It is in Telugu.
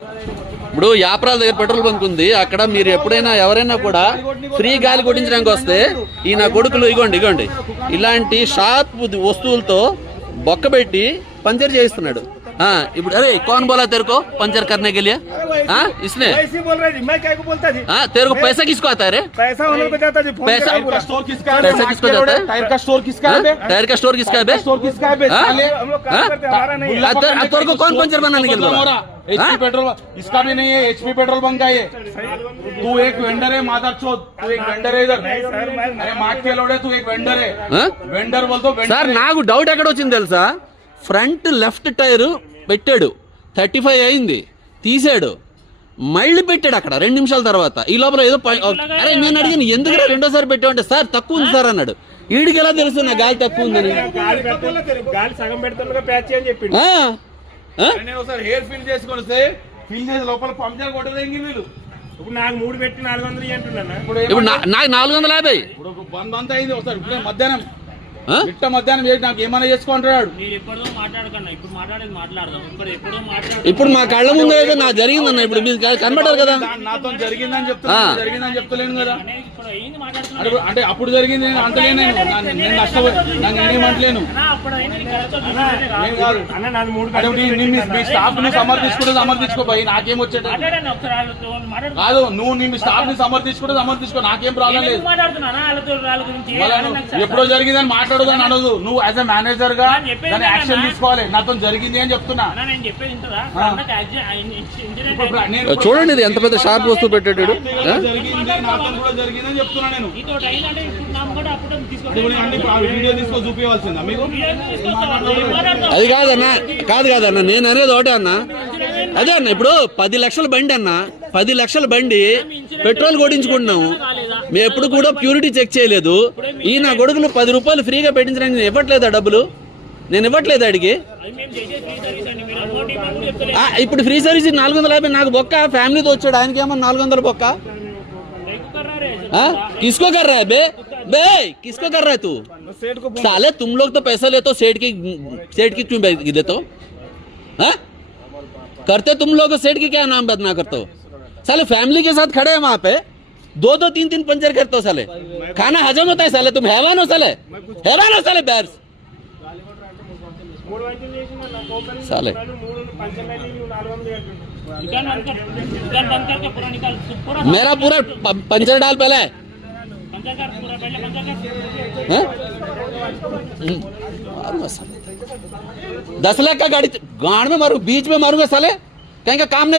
ఇప్పుడు యాప్రాల దగ్గర పెట్రోల్ బంక్ ఉంది, అక్కడ మీరు ఎప్పుడైనా ఎవరైనా కూడా ఫ్రీ గాలి కొట్టించడానికి వస్తే ఈ నా కొడుకులు ఇగోండి ఇలాంటి షార్ప్ వస్తువులతో బొక్కబెట్టి పంచర్ చేయిస్తున్నాడు। ఇప్పుడు अरे कौन बोला तेरे को पंचर करने के लिए? इसने ऐसे बोल रहे जी, मैं क्या को बोलता जी? तेरे को पैसा किसको आता है रे? पैसा उन लोगों को जाता जी। पैसा का स्टोर किसका है? पैसा किसको जाता है? टायर का स्टोर किसका है? टायर का स्टोर किसका है बे? स्टोर किसका है बे? साले हम लोग काम करते हैं, हमारा नहीं है। तेरे को कौन पंचर बनाने के लिए बोला? एचपी पेट्रोल इसका भी नहीं है, एचपी पेट्रोल बंक का ये। तू एक वेंडर है मादरचोद, तू एक वेंडर है इधर। अरे मार के लोड़े, तू एक वेंडर है। वेंडर बोल तो సార్ నాకు డౌట్ ఎక్కడ వచ్చింది తెలుసా? ఫ్రంట్ లెఫ్ట్ టైర్ పెట్టాడు, 35 అయింది, తీసాడు, మళ్ళీ పెట్టాడు అక్కడ 2 నిమిషాల తర్వాత। ఈ లోపల ఏదో అరే నేను అడిగాను ఎందుకు రెండోసారి పెట్టామంటే సార్ తక్కువ ఉంది సార్ అన్నాడు। వీడికి ఎలా తెలుసు నా గాలి తక్కువ ఉందని? గాలి సగం పెడుతుండగా ప్యాచ్ అని చెప్పిండు। ఒకసారి హెయిర్ ఫిల్ చేసుకొని వస్తే ఫిల్ చేసి లోపల పంచర్ కొట్టదేంగి వీళ్ళు। ఇప్పుడు నాకు 3 పెట్టి 400 అంటున్నా। ఇప్పుడు నాకు 450। ఇప్పుడు బంద్ అంతా అయింది। ఒకసారి ఇప్పుడే మధ్యాహ్నం మిట్ట మధ్యాహ్నం చేసి నాకు ఏమైనా చేసుకుంటాడు। ఇప్పుడు మా కళ్ళ ముందు ఏదో నాకు జరిగిందన్న, ఇప్పుడు మీరు కనబడారు కదా। నాతో జరిగిందని చెప్తున్నా, జరిగిందని చెప్తలేను కదా। అంటే అప్పుడు జరిగింది నేను అంటలేను, నేను నష్టపోయి నాకు నేనేమంటలేను। మీ స్టాఫ్ ని సమర్థించుకోపోయి నాకేం వచ్చేట కాదు। నువ్వు నీ స్టాఫ్ ని సమర్థించుకో, నాకేం ప్రాబ్లం లేదు। ఎప్పుడో జరిగిందని మాట్లాడదని అనదు, నువ్వు యాజ్ ఎ మేనేజర్ గా దాన్ని యాక్షన్ తీసుకోవాలి। నాతో జరిగింది అని చెప్తున్నా। చూడండి ఇది ఎంత పెద్ద షార్ప్ వస్తువు పెట్టాడు। జరిగిందని చెప్తున్నా నేను। వీడియో తీసుకో చూపించాల్సిందా మీకు? అది కాదన్న నేను అనేది ఒకటే అన్న, అదే అన్న ఇప్పుడు 10 లక్షల బండి అన్న, 10 లక్షల బండి పెట్రోల్ కొట్టించుకుంటున్నాము, మేము ఎప్పుడు కూడా ప్యూరిటీ చెక్ చేయలేదు। ఈ నా గొడుగులు 10 రూపాయలు ఫ్రీగా పెట్టించడానికి నేను ఇవ్వట్లేదా డబ్బులు? నేను ఇవ్వట్లేదు అడిగి। ఇప్పుడు ఫ్రీ సర్వీస్ 450 నాకు బొక్క, ఫ్యామిలీతో వచ్చాడు, ఆయనకి ఏమో 400 బొక్క। किसको कर रहा है बे? किसको कर रहा है तू? साले तुम लोग तो पैसा लेते हो, सेठ की क्यों देते हो? करते तुम लोग, सेठ की क्या नाम बदनाम करते हो? साले फैमिली के साथ खड़े हैं वहां पे, 2-2 3-3 पंचर करते हो साले। खाना हजम होता है साले? तुम हैवान हो साले, हैवान हो साले, बैर्स साले। मेरा पूरा पंचर डाल पहले। 10 लाख का गाड़ी गाड़ में मारू, बीच में मारूंगा साले, कहीं का काम नहीं।